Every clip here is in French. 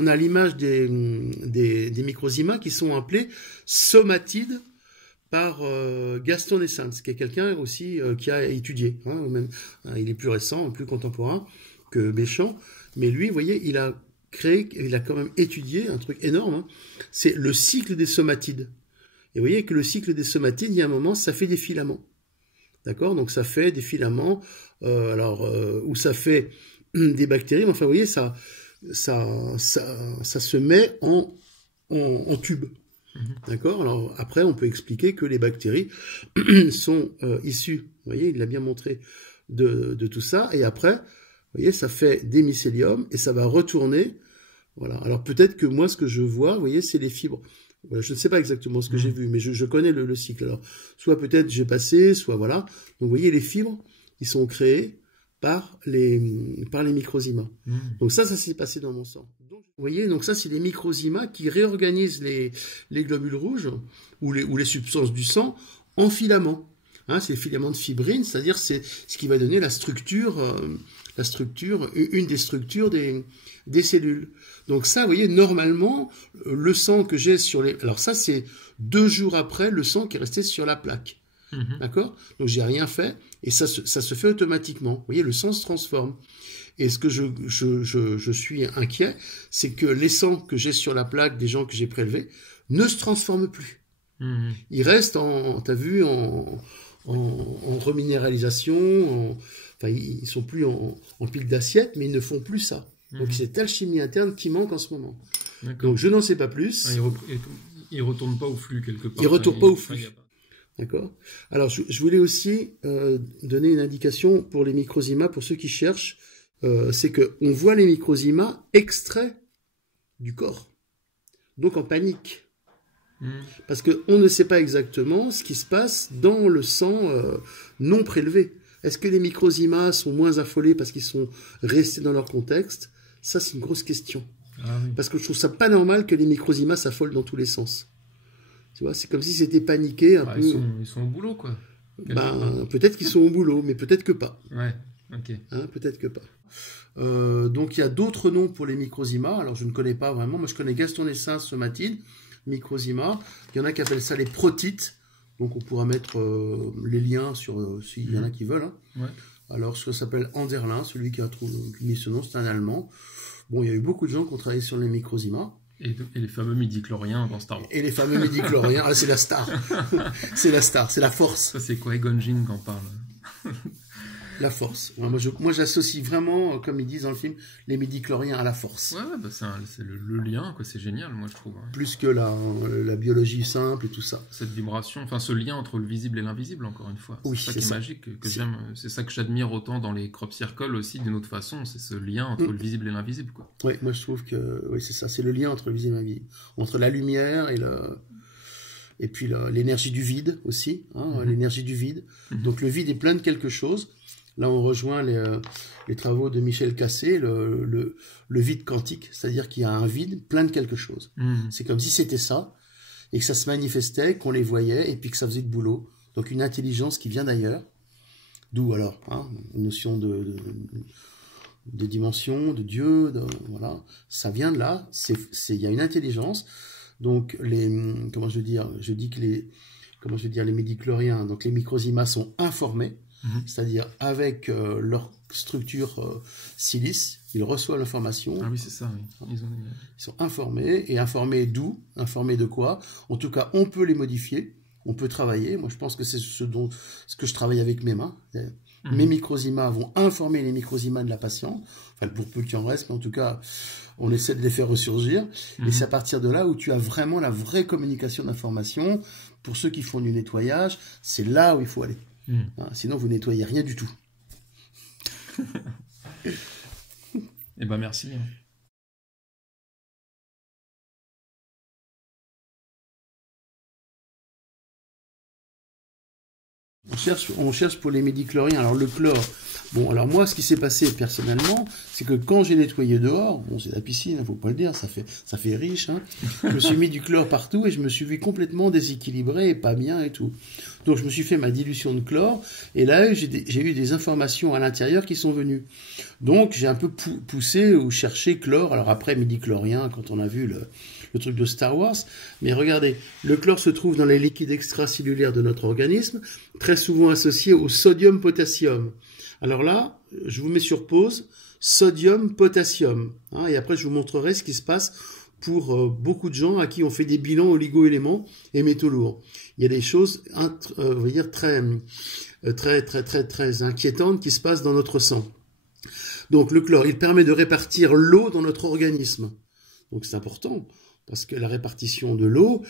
on a l'image des microzymas qui sont appelés somatides par Gaston Naessens, qui est quelqu'un aussi qui a étudié. Même, il est plus récent, plus contemporain que Béchamp, mais lui, vous voyez, il a quand même étudié un truc énorme, c'est le cycle des somatides. Et vous voyez que le cycle des somatides, il y a un moment, ça fait des filaments. D'accord? Donc ça fait des filaments, où ça fait des bactéries, mais enfin, vous voyez, ça se met en tube. D'accord? Alors après, on peut expliquer que les bactéries sont issues, vous voyez, il l'a bien montré, de tout ça, et après, vous voyez, ça fait des mycéliums, et ça va retourner, voilà. Alors peut-être que moi, ce que je vois, vous voyez, c'est les fibres. Voilà, je ne sais pas exactement ce que j'ai vu, mais je connais le cycle. Alors, soit peut-être j'ai passé, soit voilà. Donc vous voyez, les fibres, ils sont créés par les microzymas. Donc ça s'est passé dans mon sang. Donc, vous voyez, donc ça, c'est les microzymas qui réorganisent les globules rouges ou les substances du sang en filaments. C'est les filaments de fibrine, c'est-à-dire c'est ce qui va donner la structure, une des structures des cellules. Donc ça, vous voyez, normalement, le sang que j'ai sur les... Alors ça, c'est 2 jours après le sang qui est resté sur la plaque. D'accord? Donc j'ai rien fait, et ça se fait automatiquement. Vous voyez, le sang se transforme. Et ce que je suis inquiet, c'est que les sangs que j'ai sur la plaque des gens que j'ai prélevés ne se transforment plus. Ils restent t'as vu, en reminéralisation, enfin, ils sont plus en pile d'assiette, mais ils ne font plus ça. Donc c'est telle chimie interne qui manque en ce moment. Donc je n'en sais pas plus. Il retourne pas au flux quelque part. Il retourne pas au flux. D'accord. Alors je voulais aussi donner une indication pour les microzymas, pour ceux qui cherchent, c'est que on voit les microzymas extraits du corps, donc en panique. Parce qu'on ne sait pas exactement ce qui se passe dans le sang non prélevé. Est-ce que les microzymas sont moins affolés parce qu'ils sont restés dans leur contexte? Ça, c'est une grosse question. Parce que je trouve ça pas normal que les microzymas s'affolent dans tous les sens. Tu vois, c'est comme si c'était paniqué un peu. Ils sont au boulot, quoi. Peut-être qu'ils sont au boulot, mais peut-être que pas. Ouais, ok. Peut-être que pas. Donc, il y a d'autres noms pour les microzymas. Alors, je ne connais pas vraiment. Moi, je connais Gaston Naessens, somatide, microzymas. Il y en a qui appellent ça les protites. Donc, on pourra mettre les liens s'il y en a qui veulent. Alors, ça s'appelle Anderlin, celui qui a mis ce nom, c'est un Allemand. Bon, il y a eu beaucoup de gens qui ont travaillé sur les microzymas. Et les fameux midi-chloriens dans Star Wars. Et les fameux midi-chloriens, c'est la star. C'est la star, c'est la force. Ça, c'est Qui-Gon Jinn qui en parle. La force. Moi, j'associe vraiment, comme ils disent dans le film, les midi-chloriens à la force. C'est le lien, quoi. C'est génial, moi, je trouve. Plus que la biologie simple et tout ça. Cette vibration, enfin, ce lien entre le visible et l'invisible, encore une fois. Oui, c'est ça qui est magique, que j'aime. C'est ça que j'admire autant dans les crop circles aussi, d'une autre façon. C'est ce lien entre le visible et l'invisible, quoi. Oui, moi, je trouve que, oui, c'est ça. C'est le lien entre le visible et l'invisible. Entre la lumière et puis l'énergie du vide aussi, l'énergie du vide. Donc, le vide est plein de quelque chose. Là, on rejoint les travaux de Michel Cassé, le vide quantique, c'est-à-dire qu'il y a un vide plein de quelque chose. C'est comme si c'était ça, et que ça se manifestait, qu'on les voyait, et puis que ça faisait le boulot. Donc une intelligence qui vient d'ailleurs, d'où alors une notion de dimension, de Dieu, voilà, ça vient de là, il y a une intelligence. Donc les midi-chloriens, donc les microzymas sont informés, c'est-à-dire avec leur structure silice, ils reçoivent l'information. Ah oui, c'est ça, oui. Ils sont informés, et informés d'où? Informés de quoi? En tout cas, on peut les modifier, on peut travailler. Moi, je pense que c'est ce que je travaille avec mes mains. Mes microzymas vont informer les microzymas de la patiente, enfin pour peu qu'il en reste, mais en tout cas, on essaie de les faire ressurgir. Et c'est à partir de là où tu as vraiment la vraie communication d'information. Pour ceux qui font du nettoyage, c'est là où il faut aller. Sinon, vous nettoyez rien du tout. Eh ben, merci. On cherche pour les midi-chloriens. Alors le chlore, bon, alors moi, ce qui s'est passé personnellement, c'est que quand j'ai nettoyé dehors, bon, c'est la piscine, faut pas le dire, ça fait riche, hein. Je me suis mis du chlore partout et je me suis vu complètement déséquilibré et pas bien et tout. Donc je me suis fait ma dilution de chlore et là, j'ai eu des informations à l'intérieur qui sont venues. Donc j'ai un peu poussé ou cherché chlore. Alors après, midi-chlorien, quand on a vu le truc de Star Wars. Mais regardez, le chlore se trouve dans les liquides extracellulaires de notre organisme, très souvent associé au sodium-potassium. Alors là, je vous mets sur pause, sodium-potassium. Hein, et après, je vous montrerai ce qui se passe pour beaucoup de gens à qui on fait des bilans oligo-éléments et métaux lourds. Il y a des choses, on va dire, très inquiétantes qui se passent dans notre sang. Donc le chlore, il permet de répartir l'eau dans notre organisme. Donc c'est important. Parce que la répartition de l'eau,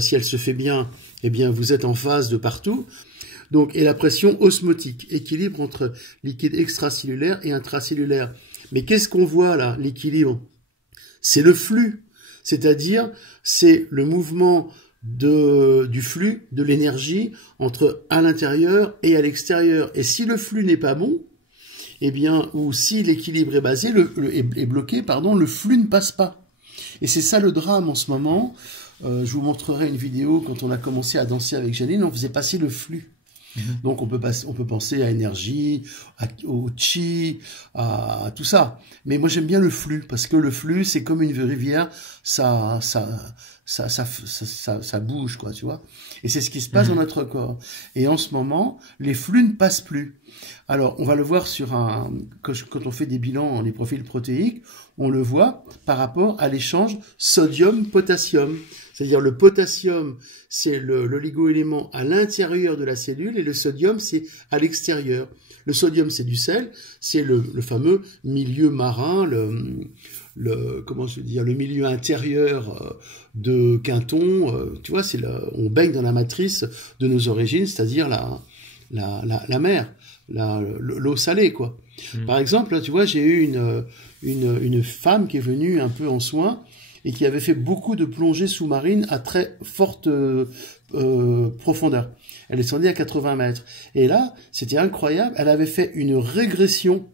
si elle se fait bien, eh bien vous êtes en phase de partout. Donc, et la pression osmotique, équilibre entre liquide extracellulaire et intracellulaire. Mais qu'est-ce qu'on voit là, l'équilibre? C'est le flux, c'est-à-dire c'est le mouvement du flux, de l'énergie entre à l'intérieur et à l'extérieur. Et si le flux n'est pas bon, eh bien, ou si l'équilibre est est bloqué, pardon, le flux ne passe pas. Et c'est ça le drame en ce moment. Je vous montrerai une vidéo quand on a commencé à danser avec Janine, on faisait passer le flux. Donc on peut penser à énergie, au chi, à tout ça. Mais moi j'aime bien le flux parce que le flux c'est comme une rivière, ça bouge quoi, tu vois. Et c'est ce qui se passe dans notre corps. Et en ce moment les flux ne passent plus. Alors on va le voir quand on fait des bilans, les profils protéiques, on le voit par rapport à l'échange sodium-potassium. C'est-à-dire le potassium, c'est l'oligo-élément à l'intérieur de la cellule et le sodium, c'est à l'extérieur. Le sodium, c'est du sel, c'est le fameux milieu marin, comment je veux dire, le milieu intérieur de Quinton. Tu vois, on baigne dans la matrice de nos origines, c'est-à-dire la mer, l'eau salée, quoi. Par exemple, tu vois, j'ai eu une femme qui est venue un peu en soins et qui avait fait beaucoup de plongées sous-marines à très forte profondeur. Elle descendait à 80 mètres. Et là, c'était incroyable, elle avait fait une régression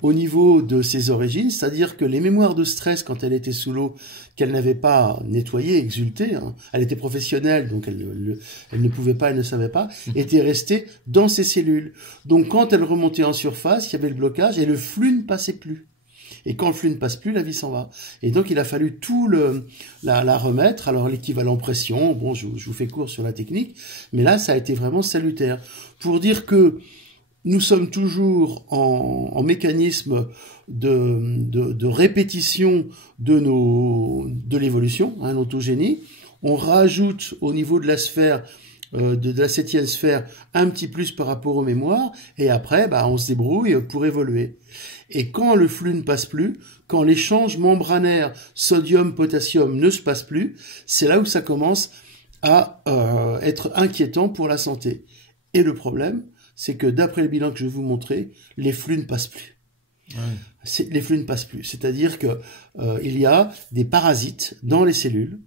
au niveau de ses origines, c'est-à-dire que les mémoires de stress quand elle était sous l'eau, qu'elle n'avait pas nettoyées, exultées, hein, elle était professionnelle, donc elle ne pouvait pas, elle ne savait pas, étaient restées dans ses cellules. Donc quand elle remontait en surface, il y avait le blocage et le flux ne passait plus. Et quand le flux ne passe plus, la vie s'en va. Et donc, il a fallu tout la remettre. Alors, l'équivalent pression, bon, je vous fais court sur la technique, mais là, ça a été vraiment salutaire. Pour dire que nous sommes toujours en mécanisme de répétition de l'évolution, hein, l'autogénie. On rajoute au niveau de la sphère, de la 7e sphère, un petit plus par rapport aux mémoires, et après, on se débrouille pour évoluer. Et quand le flux ne passe plus, quand l'échange membranaire sodium-potassium ne se passe plus, c'est là où ça commence à être inquiétant pour la santé. Et le problème, c'est que d'après le bilan que je vais vous montrer, les flux ne passent plus. Ouais. Les flux ne passent plus. C'est-à-dire que il y a des parasites dans les cellules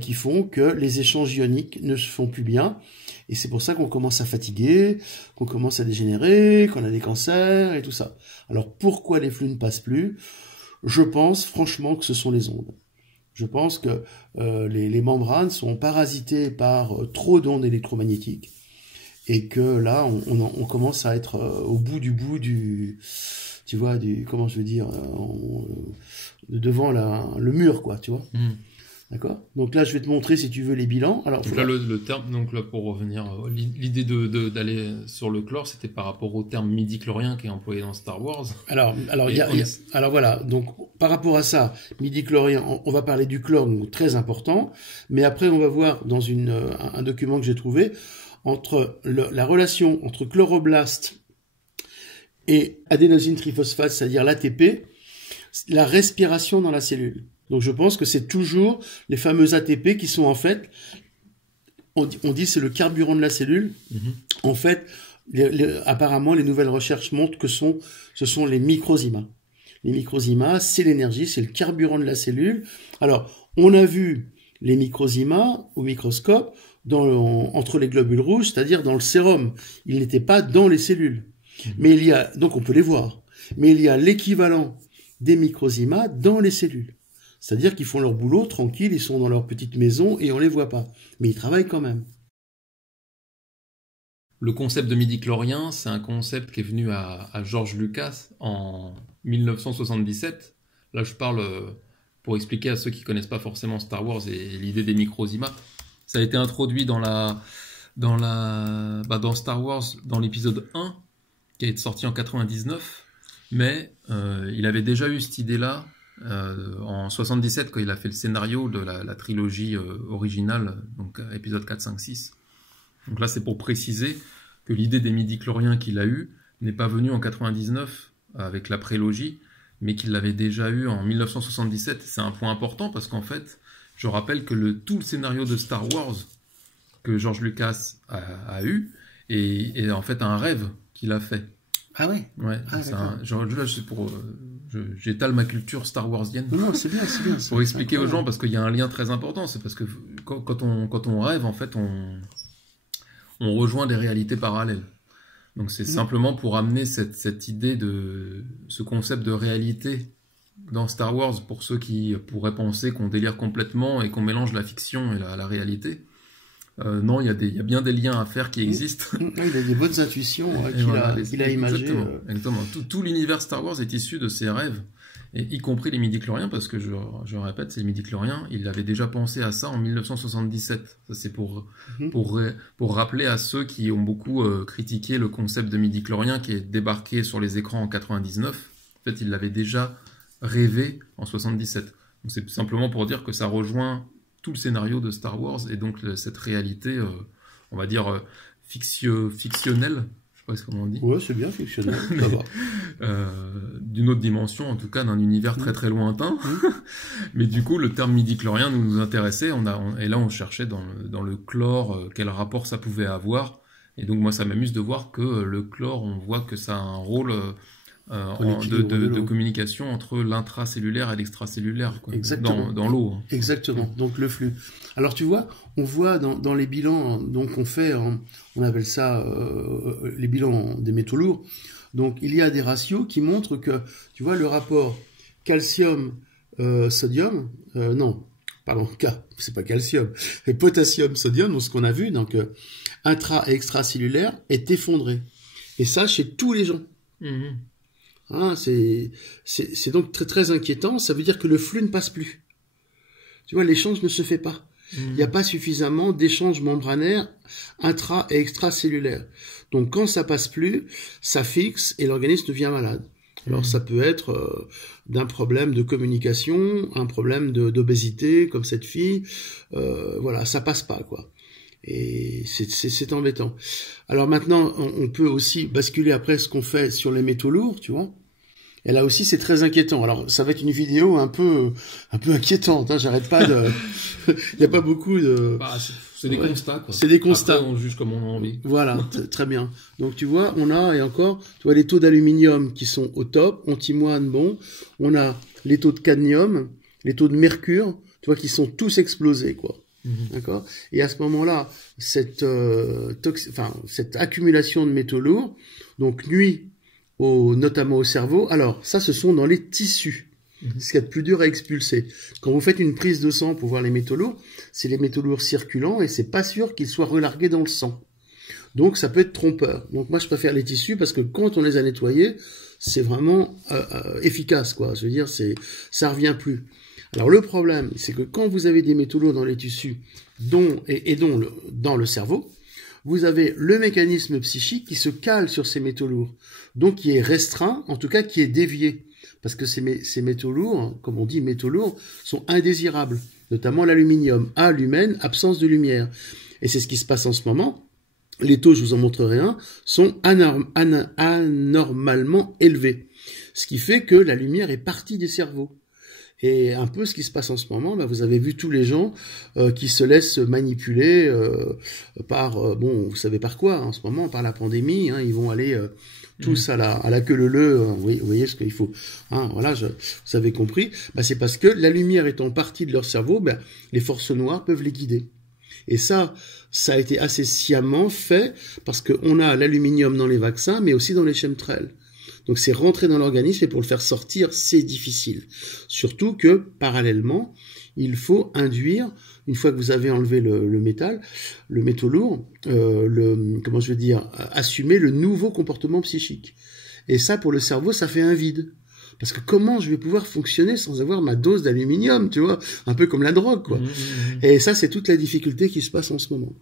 qui font que les échanges ioniques ne se font plus bien. Et c'est pour ça qu'on commence à fatiguer, qu'on commence à dégénérer, qu'on a des cancers et tout ça. Alors pourquoi les flux ne passent plus? Je pense franchement que ce sont les ondes. Je pense que les membranes sont parasitées par trop d'ondes électromagnétiques et que là on commence à être au bout du tu vois, comment je veux dire, devant le mur, quoi, tu vois. D'accord. Donc là, je vais te montrer, si tu veux, les bilans. Alors, donc là, le terme, donc là, pour revenir, l'idée d'aller sur le chlore, c'était par rapport au terme midi-chlorien qui est employé dans Star Wars. Alors voilà. Donc, par rapport à ça, midi-chlorien, on va parler du chlore, donc très important. Mais après, on va voir dans un document que j'ai trouvé entre la relation entre chloroblast et adénosine triphosphate, c'est-à-dire l'ATP, la respiration dans la cellule. Donc je pense que c'est toujours les fameux ATP qui sont en fait, on dit c'est le carburant de la cellule. En fait, apparemment les nouvelles recherches montrent que ce sont les microzymas. Les microzymas, c'est l'énergie, c'est le carburant de la cellule. Alors, on a vu les microzymas au microscope entre les globules rouges, c'est-à-dire dans le sérum. Ils n'étaient pas dans les cellules. Mais donc on peut les voir. Mais il y a l'équivalent des microzymas dans les cellules. C'est-à-dire qu'ils font leur boulot tranquille, ils sont dans leur petite maison et on les voit pas. Mais ils travaillent quand même. Le concept de midi-chlorien, c'est un concept qui est venu à George Lucas en 1977. Là, je parle pour expliquer à ceux qui connaissent pas forcément Star Wars et l'idée des microzymas. Ça a été introduit dans Star Wars, dans l'épisode 1, qui est sorti en 99. Mais il avait déjà eu cette idée-là en 77, quand il a fait le scénario de la trilogie originale, donc épisode 4, 5, 6. Donc là, c'est pour préciser que l'idée des midi-chloriens qu'il a eue n'est pas venue en 99 avec la prélogie, mais qu'il l'avait déjà eu en 1977. C'est un point important parce qu'en fait, je rappelle que tout le scénario de Star Wars que George Lucas a eu est en fait un rêve qu'il a fait. Ah ouais. Ouais. J'étale ma culture Star Warsienne. Non, c'est bien. Pour expliquer aux gens, parce qu'il y a un lien très important, c'est parce que quand on rêve, en fait, on rejoint des réalités parallèles. Donc c'est simplement pour amener cette idée ce concept de réalité dans Star Wars, pour ceux qui pourraient penser qu'on délire complètement et qu'on mélange la fiction et la réalité. Non, il y a bien des liens à faire qui existent. Il a des bonnes intuitions qu'il a imagées. Exactement. Tout l'univers Star Wars est issu de ses rêves, et y compris les midi-chloriens, parce que je répète, ces midi-chloriens, il avait déjà pensé à ça en 1977. Ça, c'est pour rappeler à ceux qui ont beaucoup critiqué le concept de midi-chlorien qui est débarqué sur les écrans en 99. En fait, il l'avait déjà rêvé en 77. Donc c'est simplement pour dire que ça rejoint tout le scénario de Star Wars, et donc cette réalité, on va dire, fictionnelle, je sais pas comment on dit. Ouais, c'est bien fictionnel, ça va. D'une autre dimension, en tout cas, d'un univers très très lointain. Mais du coup, le terme midi-chlorien nous intéressait, et là on cherchait dans le chlore quel rapport ça pouvait avoir. Et donc moi, ça m'amuse de voir que le chlore, on voit que ça a un rôle de communication entre l'intracellulaire et l'extracellulaire, dans l'eau. Exactement, donc le flux. Alors tu vois, on voit dans les bilans, donc on fait, on appelle ça les bilans des métaux lourds, donc il y a des ratios qui montrent que, tu vois, le rapport calcium-sodium, c'est pas calcium, et potassium-sodium, donc ce qu'on a vu, donc intra- et extracellulaire, est effondré. Et ça, chez tous les gens. Hein, c'est donc très très inquiétant. Ça veut dire que le flux ne passe plus. Tu vois, l'échange ne se fait pas. Il n'y a pas suffisamment d'échanges membranaires intra- et extracellulaires. Donc quand ça passe plus, ça fixe et l'organisme devient malade. Alors ça peut être d'un problème de communication, un problème d'obésité, comme cette fille. Voilà, ça passe pas, quoi. Et c'est embêtant. Alors maintenant, on peut aussi basculer après ce qu'on fait sur les métaux lourds, tu vois. Et là aussi, c'est très inquiétant. Alors, ça va être une vidéo un peu inquiétante, hein. J'arrête pas de... Il n'y a pas beaucoup de... C'est des constats, quoi. C'est des constats. Après, on juge comme on a envie. Voilà, très bien. Donc, tu vois, on a, et encore, tu vois, les taux d'aluminium qui sont au top, antimoine, bon. On a les taux de cadmium, les taux de mercure, tu vois, qui sont tous explosés, quoi. D'accord. Et à ce moment-là, cette accumulation de métaux lourds, donc nuit notamment au cerveau. Alors, ça, ce sont dans les tissus. Ce qu'il y a de plus dur à expulser. Quand vous faites une prise de sang pour voir les métaux lourds, c'est les métaux lourds circulants et c'est pas sûr qu'ils soient relargués dans le sang. Donc, ça peut être trompeur. Donc, moi, je préfère les tissus parce que quand on les a nettoyés, c'est vraiment efficace, quoi. Je veux dire, ça revient plus. Alors, le problème, c'est que quand vous avez des métaux lourds dans les tissus, dans le cerveau, vous avez le mécanisme psychique qui se cale sur ces métaux lourds, donc qui est restreint, en tout cas qui est dévié, parce que ces métaux lourds, comme on dit métaux lourds, sont indésirables, notamment l'aluminium, lumen, absence de lumière. Et c'est ce qui se passe en ce moment. Les taux, je vous en montrerai un, sont anormalement élevés, ce qui fait que la lumière est partie des cerveaux. Et un peu ce qui se passe en ce moment, vous avez vu tous les gens qui se laissent manipuler par, vous savez par quoi, en ce moment, par la pandémie, hein, ils vont aller tous à la queue leu, vous voyez ce qu'il faut. Hein, voilà, vous avez compris. C'est parce que la lumière étant partie de leur cerveau, les forces noires peuvent les guider. Et ça a été assez sciemment fait parce qu'on a l'aluminium dans les vaccins, mais aussi dans les chemtrails. Donc c'est rentré dans l'organisme et pour le faire sortir, c'est difficile. Surtout que, parallèlement, il faut induire, une fois que vous avez enlevé le métal, le métaux lourd, assumer le nouveau comportement psychique. Et ça, pour le cerveau, ça fait un vide. Parce que comment je vais pouvoir fonctionner sans avoir ma dose d'aluminium, tu vois, un peu comme la drogue, quoi. Et ça, c'est toute la difficulté qui se passe en ce moment.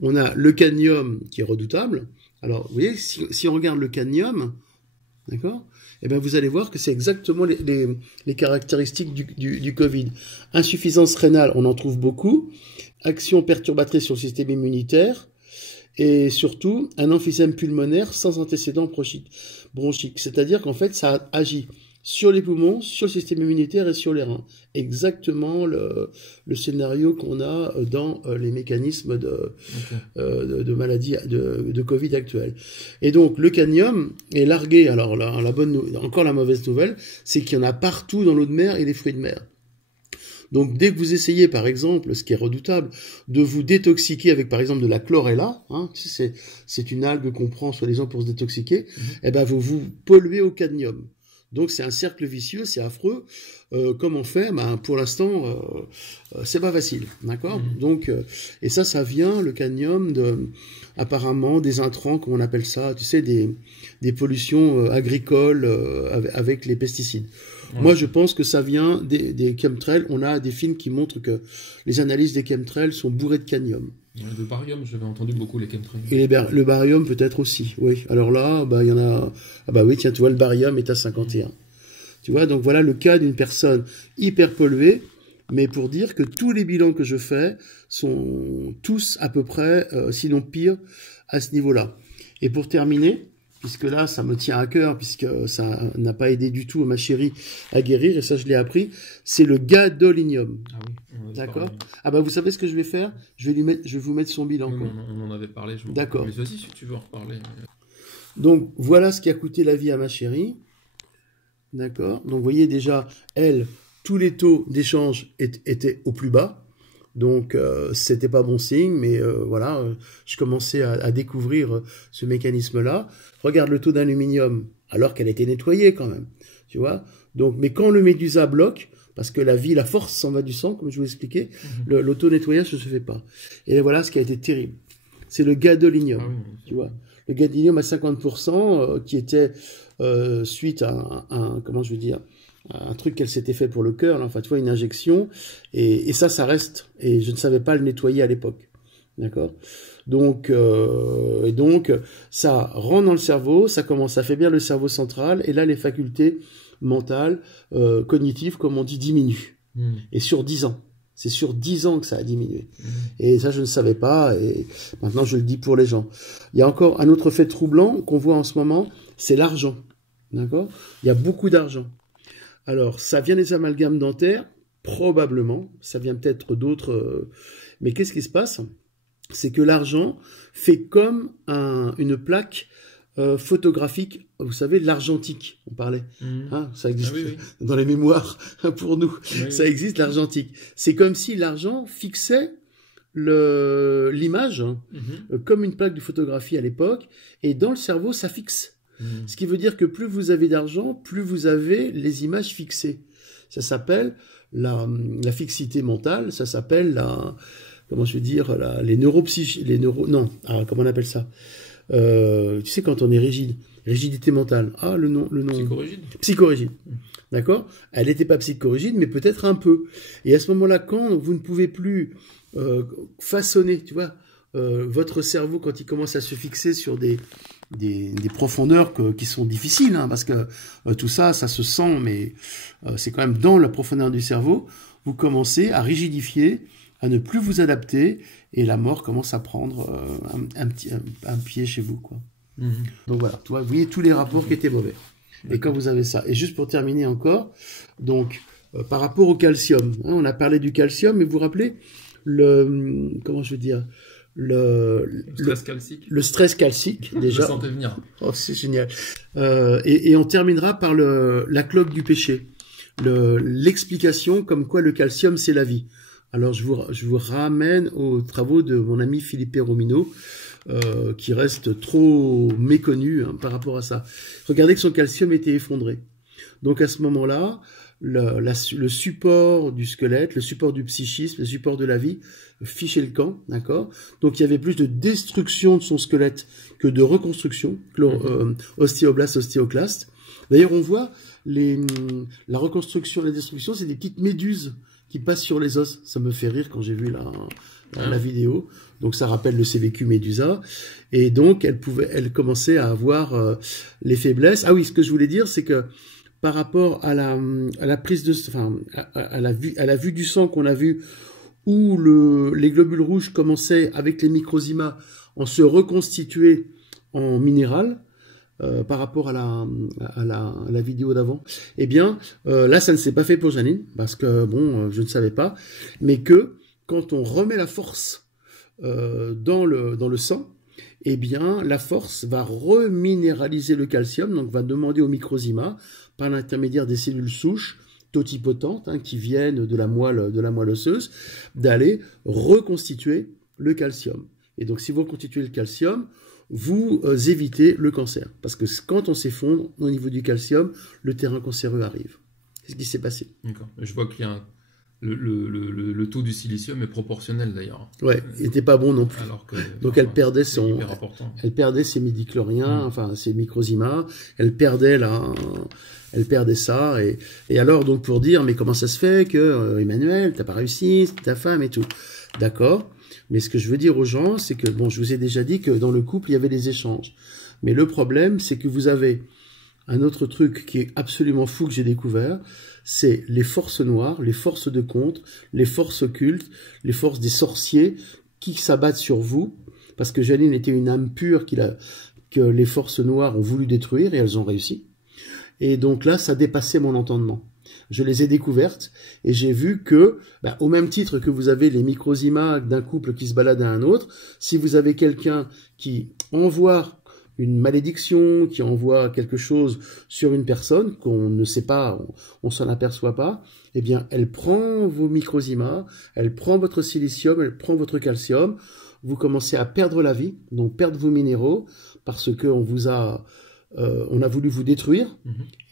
On a le cadmium qui est redoutable. Alors, vous voyez, si on regarde le cadmium, d'accord, eh ben vous allez voir que c'est exactement les caractéristiques du Covid. Insuffisance rénale, on en trouve beaucoup. Action perturbatrice sur le système immunitaire. Et surtout, un emphysème pulmonaire sans antécédent bronchique. C'est-à-dire qu'en fait, ça agit sur les poumons, sur le système immunitaire et sur les reins. Exactement le scénario qu'on a dans les mécanismes de maladie, de Covid actuelle. Et donc, le cadmium est largué. Alors, encore la mauvaise nouvelle, c'est qu'il y en a partout dans l'eau de mer et les fruits de mer. Donc, dès que vous essayez, par exemple, ce qui est redoutable, de vous détoxiquer avec, par exemple, de la chlorella, c'est une algue qu'on prend soi-disant pour se détoxiquer, eh ben, vous polluez au cadmium. Donc, c'est un cercle vicieux, c'est affreux. Comment faire? Ben, pour l'instant, c'est pas facile, d'accord? Donc, et ça vient, le cadmium, apparemment, des intrants, comme on appelle ça, tu sais, des pollutions agricoles avec les pesticides. Moi, je pense que ça vient des chemtrails. On a des films qui montrent que les analyses des chemtrails sont bourrées de cadmium. Le barium, j'avais entendu beaucoup les chemtrails. Et le barium peut-être aussi, oui. Alors là, il y en a... Ah bah oui, tiens, tu vois, le barium est à 51. Tu vois, donc voilà le cas d'une personne hyper polluée, mais pour dire que tous les bilans que je fais sont tous à peu près, sinon pire, à ce niveau-là. Et pour terminer, puisque là, ça me tient à cœur, puisque ça n'a pas aidé du tout ma chérie à guérir, et ça, je l'ai appris, c'est le gadolinium. Ah oui. D'accord. Ah bah, vous savez ce que je vais faire? Je vais vous mettre son bilan. Oui, on en avait parlé. D'accord. Mais vas-y, si tu veux en reparler. Donc, voilà ce qui a coûté la vie à ma chérie. D'accord. Donc, vous voyez déjà, elle, tous les taux d'échange étaient au plus bas. Donc, c'était pas bon signe, mais voilà, je commençais à découvrir ce mécanisme-là. Regarde le taux d'aluminium, alors qu'elle était nettoyée quand même, tu vois. Donc, mais quand le médusa bloque, parce que la force s'en va du sang, comme je vous expliquais, l'auto-nettoyage ne se fait pas. Et voilà ce qui a été terrible. C'est le gadolinium, tu vois. Le gadolinium à 50%, qui était suite à un truc qu'elle s'était fait pour le cœur, là, enfin, tu vois, une injection, et ça reste, et je ne savais pas le nettoyer à l'époque, d'accord? Donc, ça rentre dans le cerveau, ça commence à affaiblir le cerveau central, et là, les facultés mentales, cognitives, comme on dit, diminuent. Et sur 10 ans. C'est sur 10 ans que ça a diminué. Et ça, je ne savais pas, et maintenant, je le dis pour les gens. Il y a encore un autre fait troublant qu'on voit en ce moment, c'est l'argent, d'accord? Il y a beaucoup d'argent. Alors, ça vient des amalgames dentaires, probablement. Ça vient peut-être d'autres... Mais qu'est-ce qui se passe? C'est que l'argent fait comme une plaque photographique. Vous savez, de l'argentique, on parlait. Ça existe dans les mémoires pour nous. Ça existe, l'argentique. C'est comme si l'argent fixait l'image comme une plaque de photographie à l'époque. Et dans le cerveau, ça fixe. Ce qui veut dire que plus vous avez d'argent, plus vous avez les images fixées. Ça s'appelle la fixité mentale, ça s'appelle comment je veux dire, comment on appelle ça? Tu sais, quand on est rigide, rigidité mentale. Ah, le nom. Psychorigide. Psychorigide. D'accord? Elle n'était pas psychorigide, mais peut-être un peu. Et à ce moment-là, quand vous ne pouvez plus façonner, tu vois, votre cerveau, quand il commence à se fixer sur des profondeurs qui sont difficiles, hein, parce que tout ça se sent, mais c'est quand même dans la profondeur du cerveau, vous commencez à rigidifier, à ne plus vous adapter, et la mort commence à prendre un pied chez vous, quoi. Donc voilà, tu vois, vous voyez tous les rapports qui étaient mauvais. Et quand vous avez ça, et juste pour terminer encore, donc par rapport au calcium, hein, on a parlé du calcium, mais vous vous rappelez comment je veux dire, le stress calcique, déjà. Je sentais venir. Oh, c'est génial. Et on terminera par la cloque du péché. L'explication comme quoi le calcium, c'est la vie. Alors je vous ramène aux travaux de mon ami Philippe Romino, qui reste trop méconnu par rapport à ça. Regardez que son calcium était effondré. Donc à ce moment-là, le support du squelette, le support du psychisme, le support de la vie fichait le camp, d'accord? Donc il y avait plus de destruction de son squelette que de reconstruction, ostéoblaste, ostéoclaste. D'ailleurs, on voit la reconstruction, la destruction, c'est des petites méduses qui passent sur les os. Ça me fait rire quand j'ai vu la vidéo. Donc ça rappelle le CVQ Médusa. Et donc elle commençait à avoir les faiblesses. Ah oui, ce que je voulais dire, c'est que par rapport à la prise de, enfin, à la vue du sang qu'on a vu, où les globules rouges commençaient avec les microzymas en se reconstituer en minéral, par rapport à la vidéo d'avant, eh bien, là, ça ne s'est pas fait pour Janine, parce que, bon, je ne savais pas, mais que quand on remet la force dans le sang, eh bien, la force va reminéraliser le calcium, donc va demander au microzyma, par l'intermédiaire des cellules souches totipotentes, qui viennent de la moelle osseuse, d'aller reconstituer le calcium. Et donc, si vous reconstituez le calcium, vous évitez le cancer. Parce que quand on s'effondre au niveau du calcium, le terrain cancéreux arrive. C'est ce qui s'est passé. D'accord. Je vois qu'il y a le taux du silicium est proportionnel d'ailleurs. Ouais, il n'était pas bon non plus. Alors que, donc elle perdait ses midichloriens, enfin ses microzymas, elle perdait ça. Et alors, donc pour dire, mais comment ça se fait que Emmanuel, t'as pas réussi, c'est ta femme et tout. D'accord. Mais ce que je veux dire aux gens, c'est que, bon, je vous ai déjà dit que dans le couple, il y avait des échanges. Mais le problème, c'est que vous avez un autre truc qui est absolument fou que j'ai découvert, c'est les forces noires, les forces de contre, les forces occultes, les forces des sorciers qui s'abattent sur vous, parce que Janine était une âme pure que les forces noires ont voulu détruire, et elles ont réussi. Et donc là, ça dépassait mon entendement. Je les ai découvertes et j'ai vu que, au même titre que vous avez les microzymas d'un couple qui se balade à un autre, si vous avez quelqu'un qui envoie une malédiction, qui envoie quelque chose sur une personne qu'on ne sait pas, on s'en aperçoit pas, eh bien, elle prend vos microzymas, elle prend votre silicium, elle prend votre calcium, vous commencez à perdre la vie, donc perdre vos minéraux, parce que on a voulu vous détruire,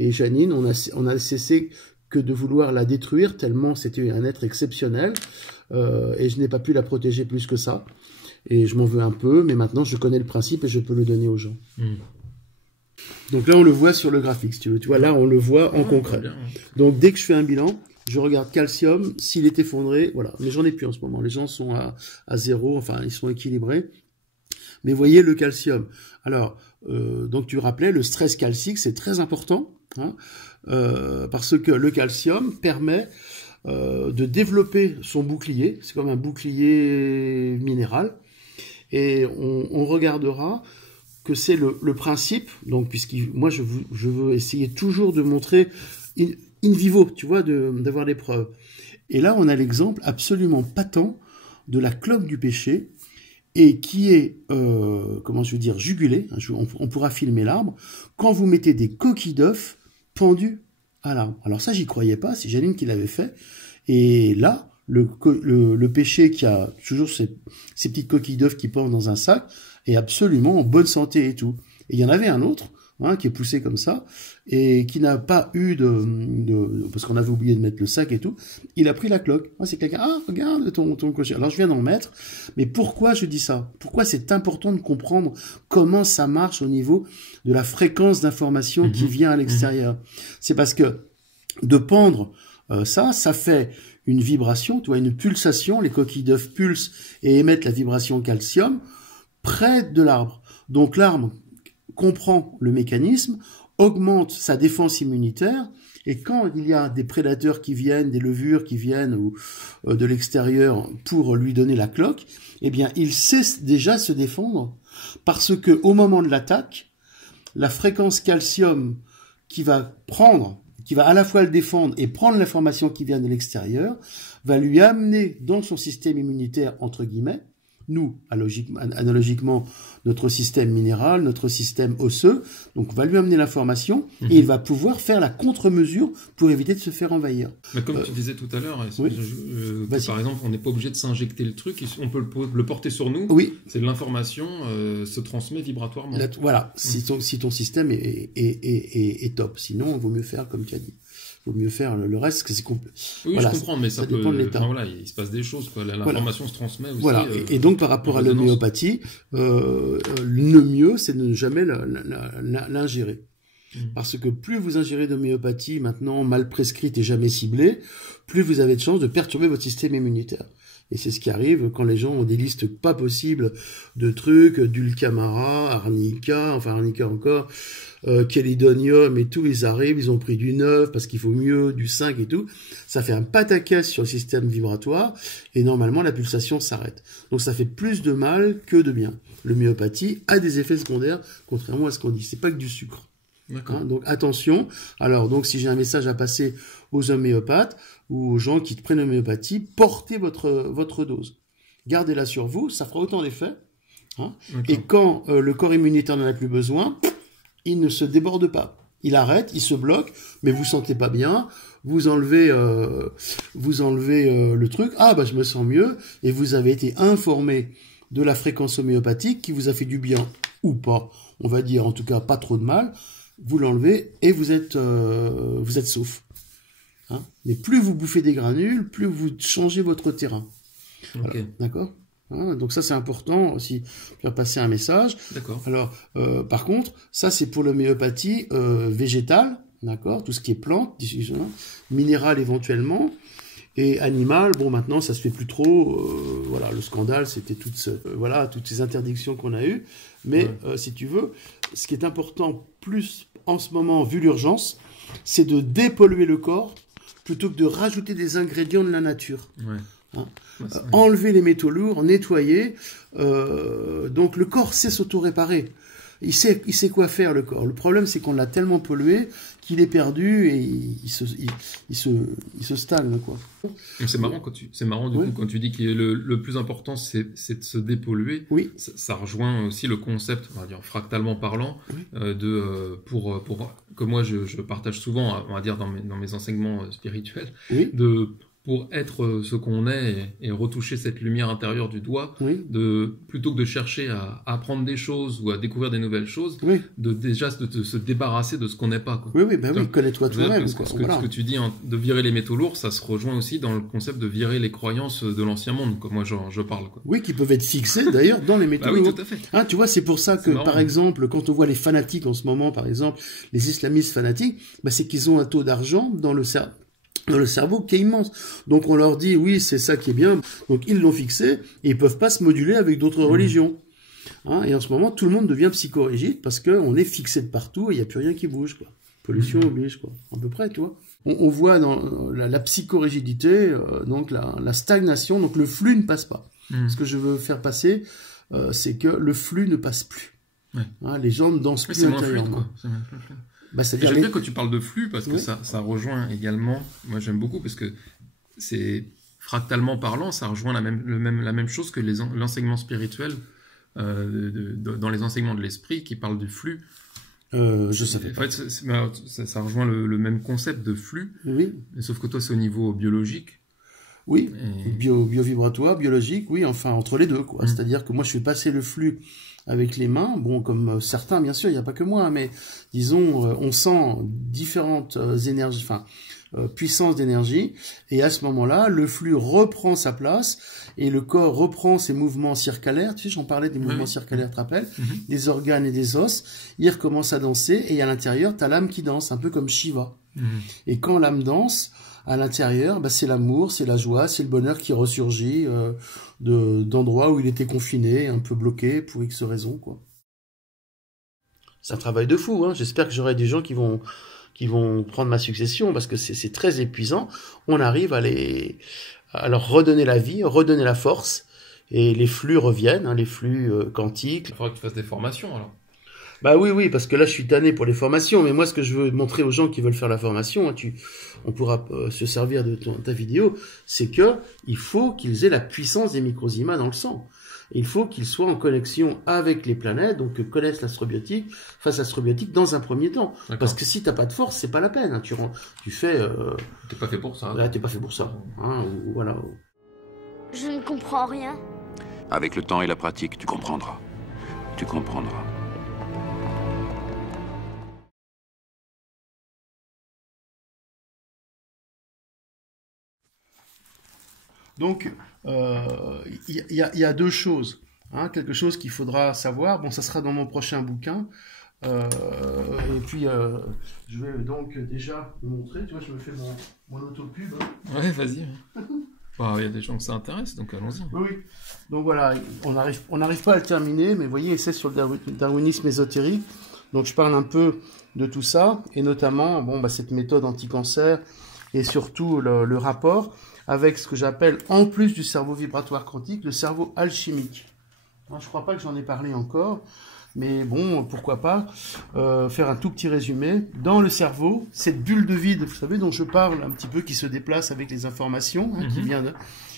et Janine, on a cessé que de vouloir la détruire, tellement c'était un être exceptionnel, et je n'ai pas pu la protéger plus que ça. Et je m'en veux un peu, mais maintenant je connais le principe et je peux le donner aux gens. Donc là, on le voit sur le graphique, si tu veux. Tu vois, là, on le voit en concret. Donc dès que je fais un bilan, je regarde calcium, s'il est effondré, voilà. Mais j'en ai plus en ce moment. Les gens sont à zéro, enfin, ils sont équilibrés. Mais voyez le calcium. Alors, donc tu rappelais, le stress calcique, c'est très important, parce que le calcium permet de développer son bouclier. C'est comme un bouclier minéral. Et on regardera que c'est le principe, donc moi je veux essayer toujours de montrer in vivo, tu vois, d'avoir des preuves. Et là on a l'exemple absolument patent de la cloque du péché, et qui est, comment je veux dire, jugulée, on pourra filmer l'arbre, quand vous mettez des coquilles d'œufs pendues à l'arbre. Alors ça j'y croyais pas, c'est Janine qui l'avait fait, et là, le péché qui a toujours ces petites coquilles d'œufs qui pendent dans un sac est absolument en bonne santé et tout. Et il y en avait un autre, qui est poussé comme ça, et qui n'a pas eu parce qu'on avait oublié de mettre le sac et tout, il a pris la cloque. C'est quelqu'un, regarde ton cocher. Alors je viens d'en mettre, mais pourquoi je dis ça? Pourquoi c'est important de comprendre comment ça marche au niveau de la fréquence d'information qui vient à l'extérieur? C'est parce que de pendre ça fait une vibration, tu vois, une pulsation, les coquilles d'œufs pulsent et émettent la vibration calcium près de l'arbre. Donc l'arbre comprend le mécanisme, augmente sa défense immunitaire, et quand il y a des prédateurs qui viennent, des levures qui viennent ou de l'extérieur pour lui donner la cloque, eh bien il sait déjà se défendre, parce que au moment de l'attaque, la fréquence calcium qui va à la fois le défendre et prendre l'information qui vient de l'extérieur, va lui amener dans son système immunitaire, entre guillemets, nous, analogiquement, notre système minéral, notre système osseux. Donc, on va lui amener l'information et il va pouvoir faire la contre-mesure pour éviter de se faire envahir. Mais comme tu disais tout à l'heure, par exemple, on n'est pas obligé de s'injecter le truc, on peut le porter sur nous. Oui. C'est l'information se transmet vibratoirement. Voilà, si ton système est top. Sinon, il vaut mieux faire comme tu as dit. Il vaut mieux faire le reste, que c'est complet. Oui, voilà, je comprends, mais ça dépend de l'état. Voilà, il se passe des choses, quoi. L'information se transmet aussi. Voilà. Et donc, par rapport à l'homéopathie, le mieux, c'est de ne jamais l'ingérer. Parce que plus vous ingérez d'homéopathie, maintenant mal prescrite et jamais ciblée, plus vous avez de chances de perturber votre système immunitaire. Et c'est ce qui arrive quand les gens ont des listes pas possibles de trucs, dulcamara, arnica, enfin arnica encore, chelidonium et tout, ils arrivent, ils ont pris du 9 parce qu'il faut mieux, du 5 et tout. Ça fait un pataquès sur le système vibratoire et normalement la pulsation s'arrête. Donc ça fait plus de mal que de bien. L'homéopathie a des effets secondaires, contrairement à ce qu'on dit. C'est pas que du sucre. Hein, donc attention. Alors donc si j'ai un message à passer aux homéopathes ou aux gens qui prennent l'homéopathie, portez votre dose. Gardez-la sur vous, ça fera autant d'effet. Hein, et quand le corps immunitaire n'en a plus besoin, il ne se déborde pas. Il arrête, il se bloque, mais vous sentez pas bien. Vous enlevez le truc. Ah bah je me sens mieux. Et vous avez été informé de la fréquence homéopathique qui vous a fait du bien ou pas. On va dire en tout cas pas trop de mal. Vous l'enlevez et vous êtes sauf. Hein, mais plus vous bouffez des granules, plus vous changez votre terrain. Okay. D'accord. Hein, donc ça c'est important aussi, faire passer un message. D'accord. Alors par contre, ça c'est pour l'homéopathie végétale, d'accord, tout ce qui est plante, minérale éventuellement. Et animal, bon maintenant ça se fait plus trop. Voilà, le scandale c'était toutes ces interdictions qu'on a eues. Mais si tu veux, ce qui est important plus en ce moment vu l'urgence, c'est de dépolluer le corps plutôt que de rajouter des ingrédients de la nature. Hein, enlever les métaux lourds, nettoyer. Donc le corps sait s'auto-réparer. Il sait quoi faire, le corps. Le problème, c'est qu'on l'a tellement pollué qu'il est perdu et il se stagne, quoi. C'est marrant quand tu dis que le plus important, c'est de se dépolluer. Oui. Ça rejoint aussi le concept, on va dire fractalement parlant, que moi je partage souvent, on va dire dans mes enseignements spirituels, pour être ce qu'on est et retoucher cette lumière intérieure du doigt, plutôt que de chercher à apprendre des choses ou à découvrir des nouvelles choses, de se débarrasser de ce qu'on n'est pas. Quoi. Oui, connais-toi toi-même. Ce que tu dis, hein, de virer les métaux lourds, ça se rejoint aussi dans le concept de virer les croyances de l'ancien monde, comme moi je parle. Quoi. Oui, qui peuvent être fixées d'ailleurs dans les métaux lourds. Oui, tout à fait. Hein, tu vois, c'est pour ça que, par exemple, quand on voit les fanatiques en ce moment, par exemple, les islamistes fanatiques, c'est qu'ils ont un taux d'argent dans le cerveau qui est immense. Donc on leur dit, oui, c'est ça qui est bien. Donc ils l'ont fixé et ils peuvent pas se moduler avec d'autres religions. Hein, et en ce moment, tout le monde devient psychorigide parce qu'on est fixé de partout et il n'y a plus rien qui bouge. Quoi. Pollution oblige, quoi. À peu près, tu vois. On voit dans la psychorigidité, donc la stagnation, donc le flux ne passe pas. Ce que je veux faire passer, c'est que le flux ne passe plus. Hein, les gens ne dansent plus intérieurement. J'aime bien quand tu parles de flux parce que ça rejoint également, moi j'aime beaucoup parce que c'est fractalement parlant, ça rejoint la même chose que l'enseignement spirituel dans les enseignements de l'esprit qui parlent du flux. Je savais pas. En fait, ça rejoint le même concept de flux, sauf que toi c'est au niveau biologique. Oui, bio-vibratoire, biologique, oui, enfin entre les deux, quoi. C'est-à-dire que moi je fais passer le flux avec les mains, bon, comme certains, bien sûr, il n'y a pas que moi, mais disons, on sent différentes énergies, puissances d'énergie, et à ce moment-là, le flux reprend sa place, et le corps reprend ses mouvements circulaires, tu sais, j'en parlais des mouvements circulaires, tu te rappelles, des organes et des os, il recommence à danser, et à l'intérieur, tu as l'âme qui danse, un peu comme Shiva. Et quand l'âme danse, à l'intérieur, c'est l'amour, c'est la joie, c'est le bonheur qui ressurgit d'endroits où il était confiné, un peu bloqué pour X raisons, quoi. C'est un travail de fou, hein. J'espère que j'aurai des gens qui vont prendre ma succession parce que c'est très épuisant. On arrive à leur redonner la vie, redonner la force et les flux reviennent, hein, les flux quantiques. Il faudra que tu fasses des formations alors. Oui, parce que là, je suis tanné pour les formations. Mais moi, ce que je veux montrer aux gens qui veulent faire la formation, hein, on pourra se servir de ta vidéo, c'est que il faut qu'ils aient la puissance des microzymas dans le sang. Et il faut qu'il soit en connexion avec les planètes, donc que connaisse l'astrobiotique, fasse l'astrobiotique dans un premier temps. Parce que si t'as pas de force, c'est pas la peine. Hein. Tu fais... T'es pas fait pour ça. Là, t'es pas fait pour ça. Hein, voilà. Je ne comprends rien. Avec le temps et la pratique, tu comprendras. Tu comprendras. Donc, il y a deux choses. Hein, quelque chose qu'il faudra savoir. Bon, ça sera dans mon prochain bouquin. Et puis, je vais donc déjà vous montrer. Tu vois, je me fais mon autopub. Hein. Ouais, vas-y. Il y a des gens que ça intéresse, donc allons-y. Oui. Donc voilà, on n'arrive pas à le terminer, mais vous voyez, c'est sur le darwinisme ésotérique. Donc je parle un peu de tout ça, et notamment cette méthode anti-cancer, et surtout le rapport avec ce que j'appelle, en plus du cerveau vibratoire quantique, le cerveau alchimique. Je ne crois pas que j'en ai parlé encore, mais bon, pourquoi pas faire un tout petit résumé. Dans le cerveau, cette bulle de vide, vous savez, dont je parle un petit peu, qui se déplace avec les informations, qui vient de...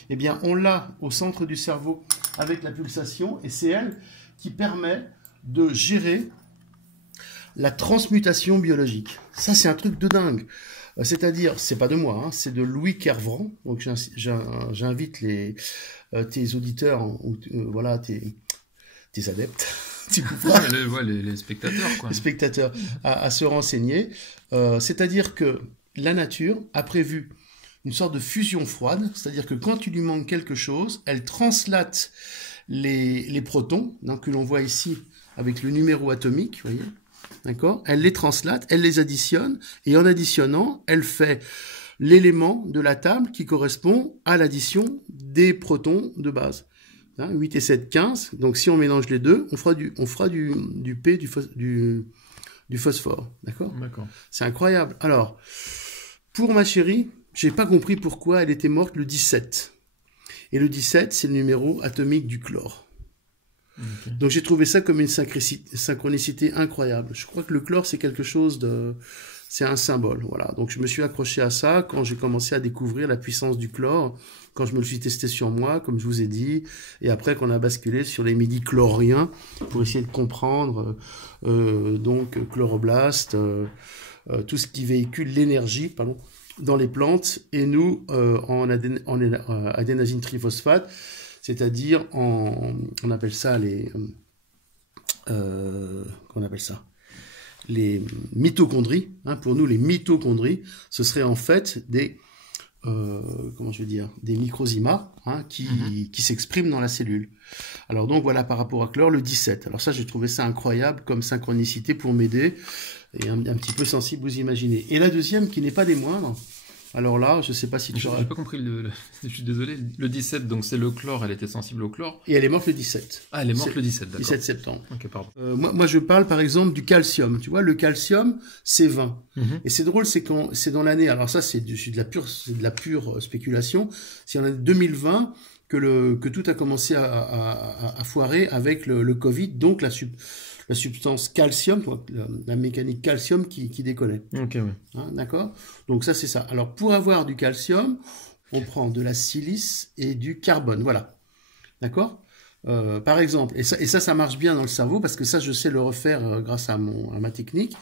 Eh bien, on l'a au centre du cerveau avec la pulsation, et c'est elle qui permet de gérer la transmutation biologique. Ça, c'est un truc de dingue. C'est-à-dire, c'est pas de moi, hein, c'est de Louis Kervran. Donc, j'invite tes auditeurs, voilà, tes adeptes, les spectateurs, quoi. Les spectateurs à se renseigner. C'est-à-dire que la nature a prévu une sorte de fusion froide, c'est-à-dire que quand tu lui manques quelque chose, elle translate les protons, donc, que l'on voit ici avec le numéro atomique, vous voyez. D'accord ? Elle les translate, elle les additionne, et en additionnant, elle fait l'élément de la table qui correspond à l'addition des protons de base. 8 et 7, 15. Donc si on mélange les deux, on fera du P, du phosphore. D'accord ? D'accord. C'est incroyable. Alors, pour ma chérie, j'ai pas compris pourquoi elle était morte le 17. Et le 17, c'est le numéro atomique du chlore. Okay. Donc j'ai trouvé ça comme une synchronicité incroyable. Je crois que le chlore, c'est quelque chose de... C'est un symbole, voilà. Donc je me suis accroché à ça quand j'ai commencé à découvrir la puissance du chlore, quand je me le suis testé sur moi, comme je vous ai dit, et après qu'on a basculé sur les midi-chloriens pour essayer de comprendre donc chloroblast, tout ce qui véhicule l'énergie, dans les plantes, et nous en adénosine triphosphate, c'est-à-dire on appelle ça les mitochondries. Hein, pour nous, les mitochondries, ce serait en fait des microzymas, hein, qui s'expriment dans la cellule. Alors donc voilà, par rapport à chlore, le 17. Alors ça, j'ai trouvé ça incroyable comme synchronicité pour m'aider, et un petit peu sensible, vous imaginez. Et la deuxième, qui n'est pas des moindres, alors là, je sais pas si tu J'ai pas compris, je suis désolé. Le 17, donc c'est le chlore, elle était sensible au chlore. Et elle est morte le 17. Ah, elle est morte le 17, d'accord. 17 septembre. Ok, pardon. Moi, je parle par exemple du calcium. Tu vois, le calcium, c'est 20. Et c'est drôle, c'est quand c'est dans l'année, alors ça, c'est de la pure spéculation, c'est en l'année 2020 que tout a commencé à foirer avec le Covid, donc la substance calcium, la mécanique calcium qui décollait. Ok, ouais. Hein, d'accord ? Donc ça, c'est ça. Alors, pour avoir du calcium, on prend de la silice et du carbone. Voilà. D'accord ? Par exemple, et ça marche bien dans le cerveau, parce que ça, je sais le refaire grâce à ma technique.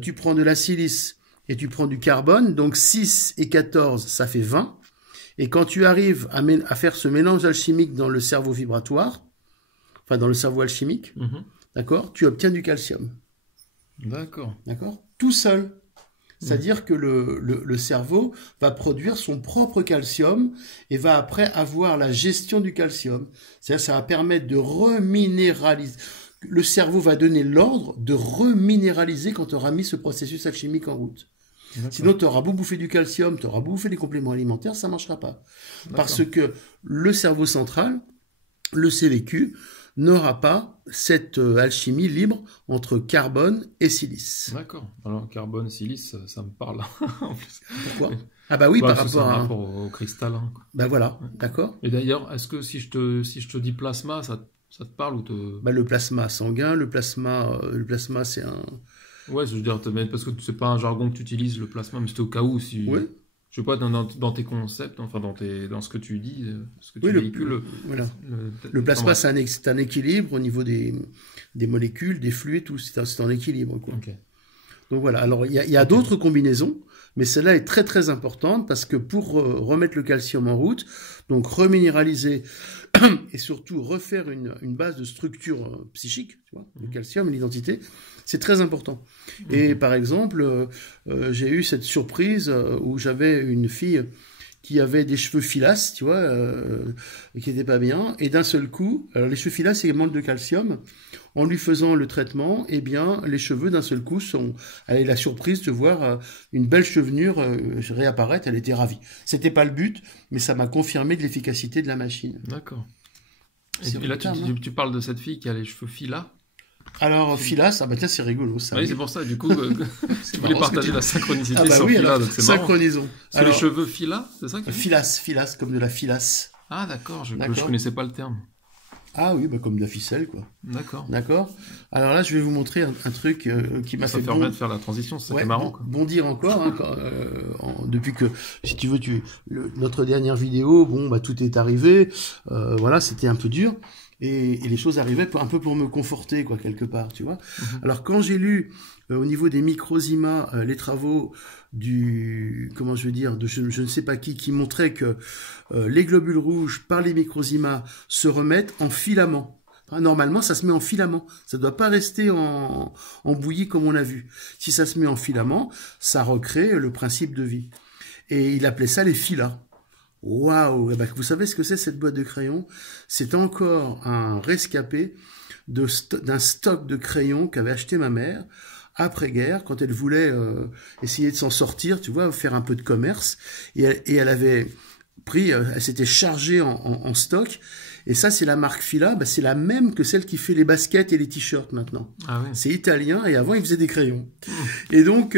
Tu prends de la silice et tu prends du carbone, donc 6 et 14, ça fait 20. Et quand tu arrives à faire ce mélange alchimique dans le cerveau vibratoire, enfin dans le cerveau alchimique, d'accord, tu obtiens du calcium. D'accord. D'accord ? Tout seul. C'est-à-dire que le cerveau va produire son propre calcium et va après avoir la gestion du calcium. C'est-à-dire ça va permettre de reminéraliser. Le cerveau va donner l'ordre de reminéraliser quand tu auras mis ce processus alchimique en route. Sinon, tu auras beau bouffer du calcium, tu auras beau bouffer des compléments alimentaires, ça ne marchera pas. Parce que le cerveau central, le CVQ, n'aura pas cette alchimie libre entre carbone et silice. D'accord. Alors, carbone, silice, ça me parle. En plus. Pourquoi ? Ah bah oui, par rapport au cristal. Ben voilà, d'accord. Et d'ailleurs, est-ce que si je te dis plasma, ça te parle ou te... Bah, le plasma sanguin, le plasma c'est un... Ouais, je veux dire, parce que c'est pas un jargon que tu utilises, le plasma, mais c'était au cas où si... Oui. je sais pas, dans tes concepts, enfin dans ce que tu dis, ce que tu Oui, véhicules. Voilà. Le plasma, c'est un équilibre au niveau des molécules, des fluides, tout. C'est un équilibre, quoi. Ok. Donc voilà. Alors, il y a d'autres combinaisons, mais celle-là est très très importante parce que pour remettre le calcium en route, donc reminéraliser et surtout refaire une base de structure psychique, tu vois, le calcium et l'identité, c'est très important. Et par exemple, j'ai eu cette surprise où j'avais une fille qui avait des cheveux filasses, tu vois, qui n'étaient pas bien, et d'un seul coup, alors les cheveux filasses, c'est manque de calcium, en lui faisant le traitement, eh bien, les cheveux d'un seul coup elle a eu la surprise de voir une belle chevelure réapparaître, elle était ravie. C'était pas le but, mais ça m'a confirmé de l'efficacité de la machine. D'accord. C'est Et là, retard, tu parles de cette fille qui a les cheveux filas. Alors, filas, ah bah tiens, c'est rigolo, ça. Oui, c'est pour ça, du coup, tu voulais partager la synchronicité Ah bah sur oui, filas, alors, donc c'est marrant. synchronisons. Sur les cheveux filas, c'est ça que tu dis? Filas, comme de la filasse. Ah d'accord, je D'accord. connaissais pas le terme. Ah oui, bah comme de la ficelle, quoi. D'accord. D'accord. Alors là, je vais vous montrer un truc qui m'a Ça fait permet de faire la transition, c'est ça qui est marrant, quoi. bondir encore. Hein, depuis que, si tu veux, notre dernière vidéo, bon, bah tout est arrivé. Voilà, c'était un peu dur. Et les choses arrivaient un peu pour me conforter, quoi, quelque part, tu vois. Alors, quand j'ai lu au niveau des microzymas les travaux comment je veux dire, de je ne sais pas qui montrait que les globules rouges, par les microzymas, se remettent en filaments. Normalement, ça se met en filament. Ça ne doit pas rester en bouillie comme on a vu. Si ça se met en filament, ça recrée le principe de vie. Et il appelait ça les filas. Waouh! Vous savez ce que c'est cette boîte de crayons? C'est encore un rescapé d'un stock de crayons qu'avait acheté ma mère après-guerre, quand elle voulait essayer de s'en sortir, tu vois, faire un peu de commerce. Et elle avait pris, elle s'était chargée en stock. Et ça, c'est la marque Fila, c'est la même que celle qui fait les baskets et les t-shirts maintenant. Ah oui. C'est italien et avant, ils faisaient des crayons. Et donc,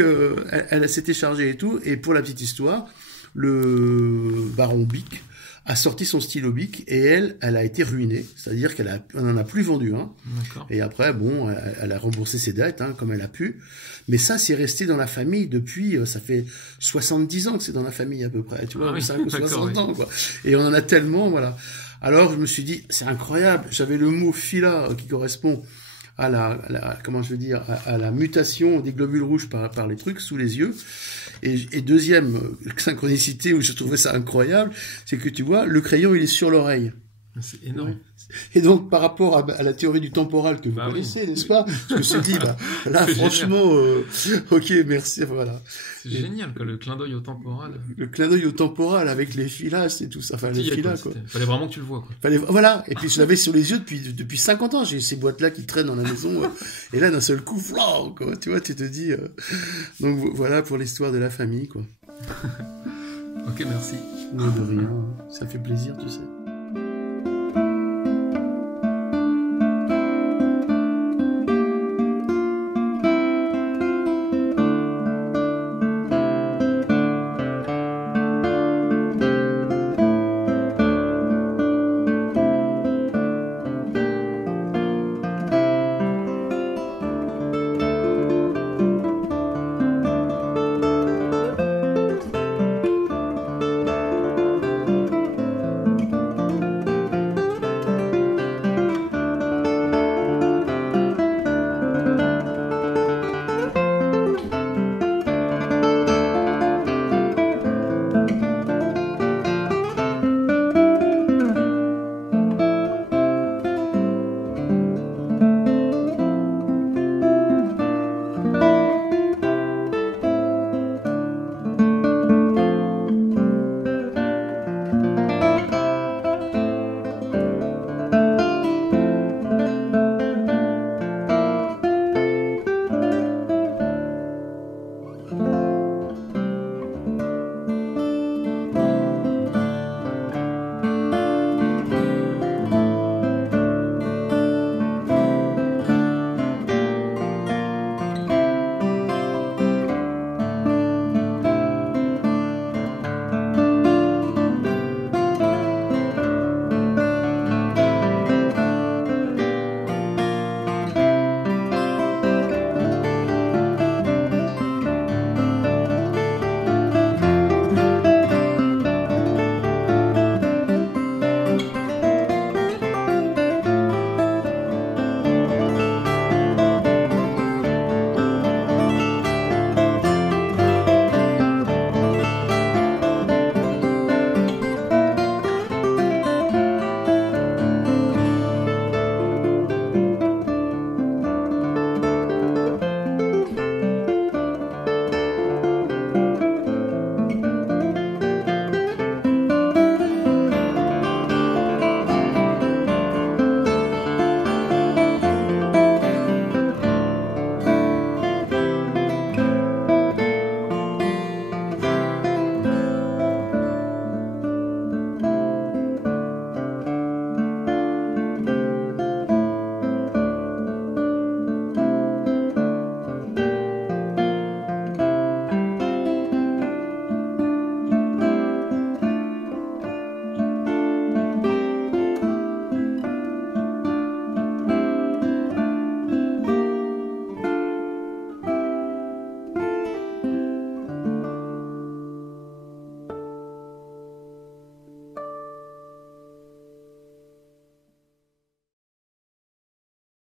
elle s'était chargée et tout. Et pour la petite histoire, le baron Bic a sorti son stylo Bic et elle a été ruinée. C'est-à-dire on n'en a plus vendu un. D'accord. Et après, bon, elle a remboursé ses dettes, hein, comme elle a pu. Mais ça, c'est resté dans la famille depuis, ça fait 70 ans que c'est dans la famille à peu près. Tu vois, 5 ou 60 ans, quoi. Et on en a tellement, voilà. Alors, je me suis dit, c'est incroyable. J'avais le mot fila qui correspond à comment je veux dire, à la mutation des globules rouges par les trucs sous les yeux. Et deuxième synchronicité où je trouvais ça incroyable, c'est que tu vois, le crayon, il est sur l'oreille. C'est énorme. Et donc, par rapport à la théorie du temporal que vous connaissez, n'est-ce pas? Je me suis dit, là, franchement, ok, merci, voilà. C'est génial, quoi, le clin d'œil au temporal. Le clin d'œil au temporal avec les filas et tout ça, enfin, les filas, quoi. Fallait vraiment que tu le vois, quoi. Voilà. Et puis, je l'avais sur les yeux depuis 50 ans. J'ai ces boîtes-là qui traînent dans la maison. Et là, d'un seul coup, quoi. Tu vois, tu te dis, donc, voilà pour l'histoire de la famille, quoi. Ok, merci. De rien. Ça fait plaisir, tu sais.